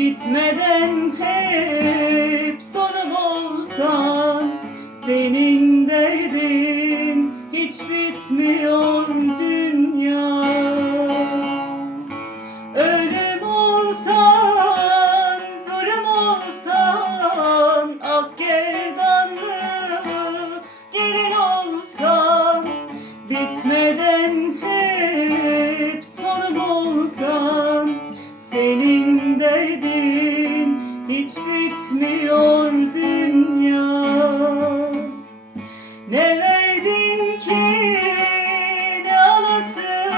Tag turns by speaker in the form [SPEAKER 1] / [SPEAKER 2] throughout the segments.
[SPEAKER 1] Bitmeden hep sonu olsan Senin derdin hiç bitmiyor derdin hiç bitmiyor dünya. Ne verdin ki ne alasın?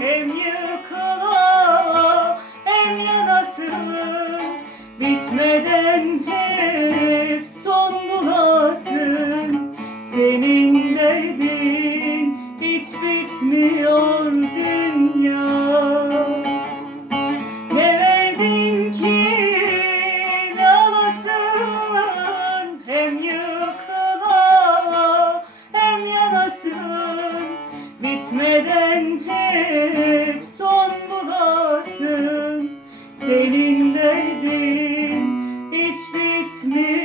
[SPEAKER 1] Hem yıkala hem yanasın. Bitmeden hep son bulasın. Senin derdin hiç bitmiyor bulasın. Bitmeden hep son bulasın. Senin derdin hiç bitmiyor